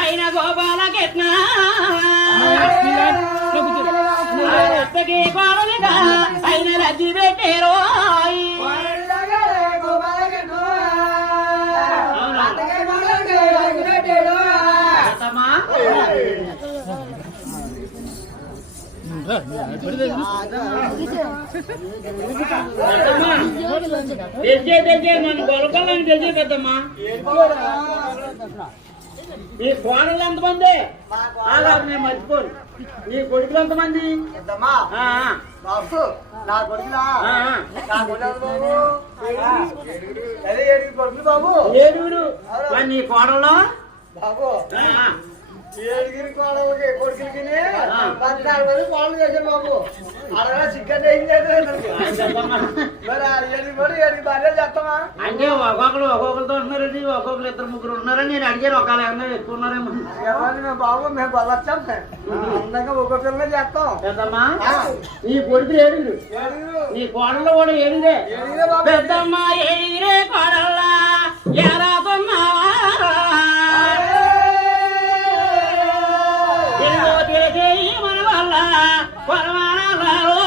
అయిన గోపాల కృష్ణ అయిన రద్ది పెట్టారు నన్ను గొలకాలని తెలిసే పెద్దమ్మా నీ కోడలు ఎంతమంది నేను మర్చిపోను నీ కొడుకులు ఎంతమంది నా కొడుకులా కొడుకులు బాబు ఏడుగురు నీ కోడలు బాబు ఏడుగురి కోడలకి కొడుకులకి 14 మంది కోడలు చేశారు బాబు అలా చికెన్ మరి ఏడుగు భార్య చేస్తామా అంటే ఒక్కొక్కరితో ఉంటున్నారండి ఒక్కొక్కరు 2-3 ఉన్నారని నేను అడిగాను ఒకవేళ ఏమన్నా ఎక్కువ ఉన్నారేమో బాబు మేము బలొచ్చాం అందంగా ఒక్కొక్కరినే చేస్తాం పెద్దమ్మా నీ కొడుకులు ఏడుగురు నీ కోడల్లో కూడా ఏడుగురే పెద్దమ్మ ఏడుగురే కోడల్లా ఎరాతున్నావా మన వల్ల పరమాణాలు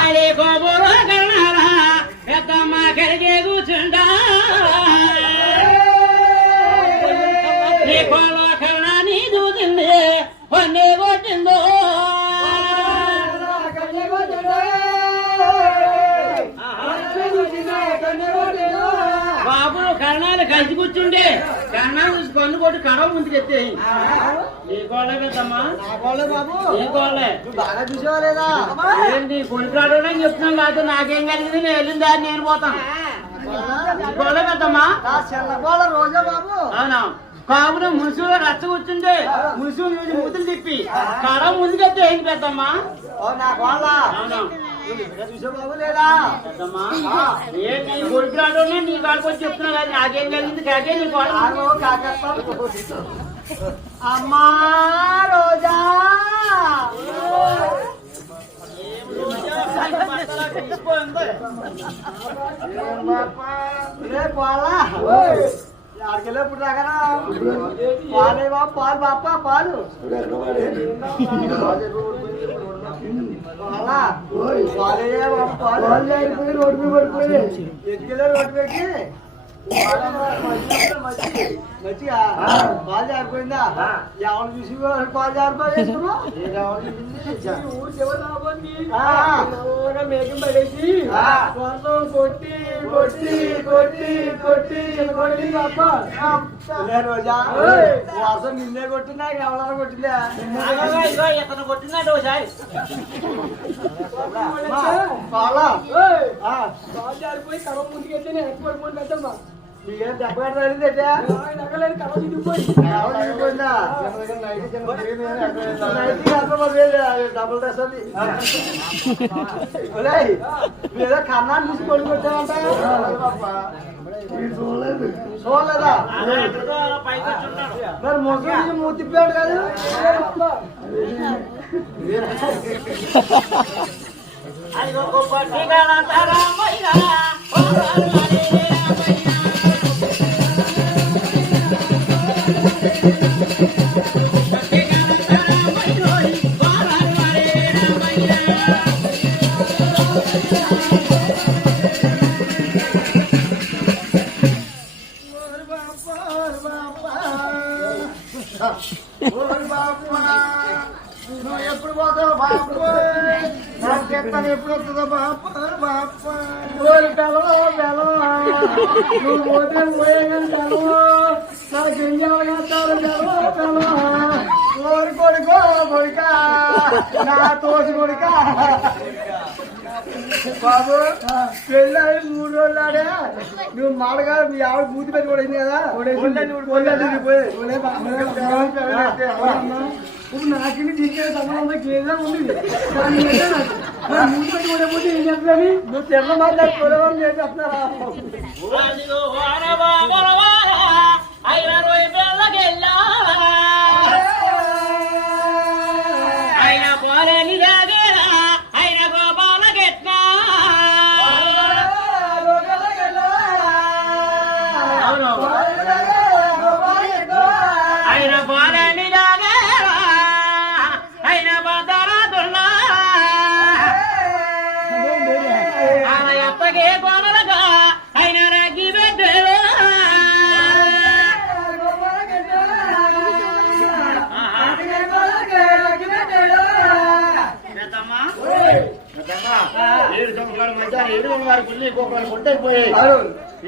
అదే గోబురు కన్నారా పెద్దమ్మ కలిగే కూర్చుంటా నీ కోళ్ళ కన్నా నీ చూసింది పన్నే కొట్టిందో బాబు కరణాలు కలిసి కూర్చుండే కరణాలు చూసి పన్ను కొట్టి కడవ ముందుకు ఎత్తేయి నీ కోళ్ళే పెద్దమ్మా బాబు నీ కోళ్ళే బాగా చూసేవాలేదా ఏంటి కొడుకు రావడం చెప్తున్నాను కాదు నాకేం కలిగింది నేను వెళ్ళింది దాన్ని నేను పోతాను నీ కోళ్ళే పెద్దమ్మా చిన్నగోళ రోజా బాబు అవునా కాపున ముసుగులో రచ్చ కూర్చుంటే ముసుగు చూసి మూతులు తిప్పి కడవ ముందుకెత్తేయింది పెద్దమ్మా నా కోళ్ళ అవునా చూసే బాబు లేదా ఏంటి కొడుకు రావడం నీ కాడికి వచ్చి చెప్తున్నా కానీ నాకేం కలిగింది కాకే నీ కోళ్ళ అమ్మా రోజా ఆడికెళ్ళి ఇప్పుడు రాగరా పాలే బాబు పాలు బాప్ప పాలు రోడ్డు పడిపోయి ఎత్తుకెళ్ళి రోడ్డు పెట్టి మంచిగా పాలు జారిపోయిందా ఎవరు చూసి పాలు జారిపోయి మేకం పడేసి కొట్టి కొట్టి కొట్టి కొట్టి కొట్టి రోజా వర్షం నిన్నే కొట్టిందా ఎవరైనా కొట్టిందా ఇతను కొట్టినాడు ఒకసారి పాలు జారిపోయి కవ ముందుకెళ్తే నేను ఎక్కువ పడిపోయిందమ్మా మీకేం దెబ్బగా తగిలిందా కవ దిగిపోయిందా డబుల్ డ్రెస్ అది లేదా కన్నాన్ని చూసి కొడుకు వచ్చామంట చూడలేదా మరి ముసలి మూతి తిప్పాడు కాదు ఎప్పుడు పోతావు బాపు నాకు చెప్తాను ఎప్పుడు వస్తుందో బాపు బాపు నువ్వు పోతే పోయేగాని తెలవు నాకు ఎంజాయ్ చేస్తారు తెలవు ఓరి కొడుకో కొడుక నా తోసి కొడుక బాబు పెళ్ళి 3 రోజులు ఆడే నువ్వు మాడగా మీ ఆవిడ బూతి పెట్టి కొడింది కదా ఇప్పుడు నాకి దీనికి సంబంధం కేంద్రం ఉంది మూతి పెట్టి కొడకపోతే ఏం చేస్తున్నావి నువ్వు తెల్ల మాట్లాడుకోవడం ఏం చేస్తున్నారా ఆయన పోలేని రాగేరా ఆయన గోపాల 7 సంవత్సరాల మధ్య 7 వారి పుల్లి ఇంకొకరు కొట్టైపోయాయి.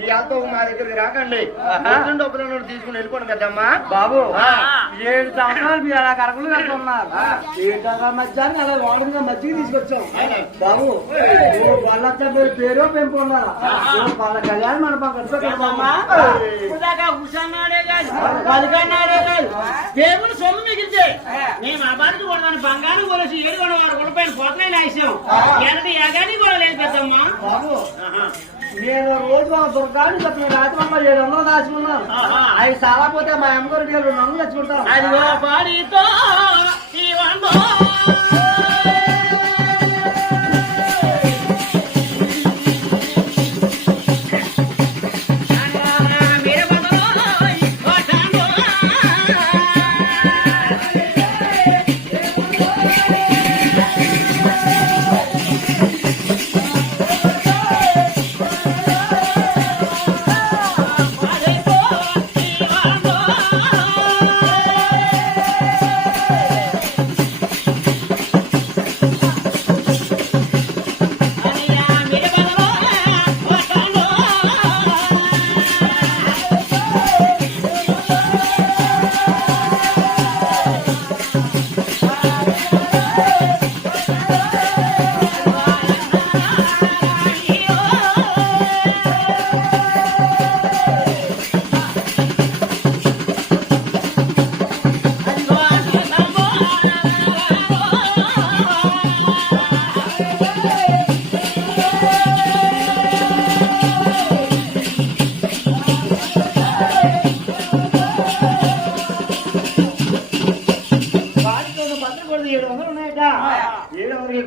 ఈ అంతా మా దగ్గరికి రాకండి. డబ్బులను తీసుకుని వెళ్ళిపోండి పెద్దమ్మా. బాబు 7 సంవత్సరాలు మీరు అలా కరకులు కడుతున్నారు. 7 సంవత్సరాల మధ్యాహ్నం అలా వాడుగా మధ్యకి తీసుకొచ్చాం. బాబు వాళ్ళ పేరు పెంపు ఉన్నారు. వాళ్ళ కళ్యాణం మన కట్టుకోమ్మా. కూర్చున్నాడే కాదు పలికన్నాడే కాదు దేవుని సొమ్ము మిగిలితే మేము అబానికి కొడతాను బంగారం కొలిసి 7 కొనవాడు కొనపైన పోతనే నాశం ఎనటి ఎగాని కూడా లేదు పెద్దమ్మా. బాబు నేను రోజు మా దుర్గాన్ని చెప్పిన రాత్రి 700 దాచుకున్నాను. అవి చాలా పోతే మా అమ్మగారు 200 తెచ్చుకుంటాను. అదిగో బాడీతో ఈ వందో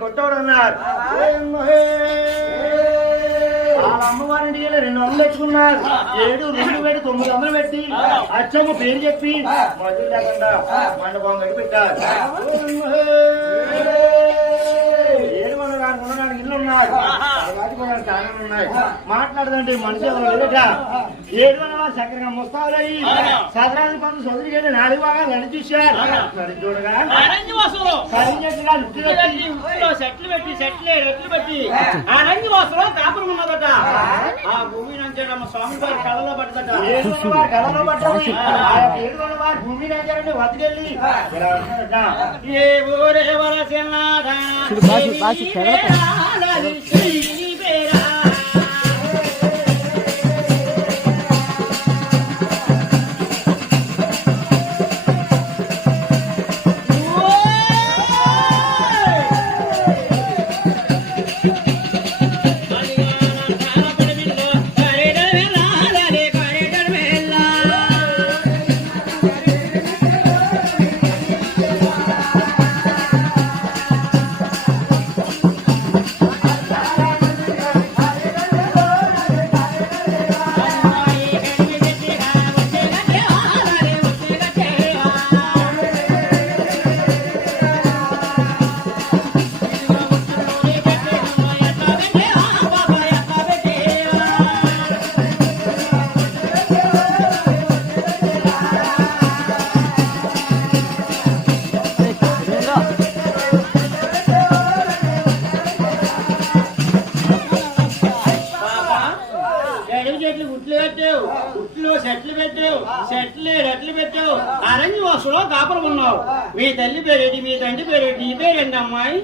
కొట్టవాడు అన్నారు. వాళ్ళ అమ్మవారింటి 200 తెచ్చుకున్నారు. 7 2 పెట్టి 900 పెట్టి అచ్చమ్మ పేరు చెప్పి మధురు లేకుండా మండపం కట్టి పెట్టారు. 7 ఉండడానికి ఇల్లు ఉన్నారు. స్థానం ఉన్నాయి. మాట్లాడదండి మనిషి లేదట. 7 చక్కగా ముస్తాబులయ్యి సదరాది పనులు సదురు 4 భాగాలు నడి చూశారు. చూడగా సెట్లు పెట్టి రెట్లు పెట్టి ఆ రంగి వాసలో కాపురం ఉన్నదట. ఆ భూమి నుంచి స్వామి వారి కళలో పడ్డదట. 7 కళలో పడ్డది. 7 భూమి నుంచి వదిలి ఏ ఊరే వరసిన్నాడా రెట్లు పెట్టావు అరణ్య వాసులో కాపురం ఉన్నావు. మీ తల్లి పేరేటి మీ తండ్రి పేరేటి ఈ పేరేంటి అమ్మాయి?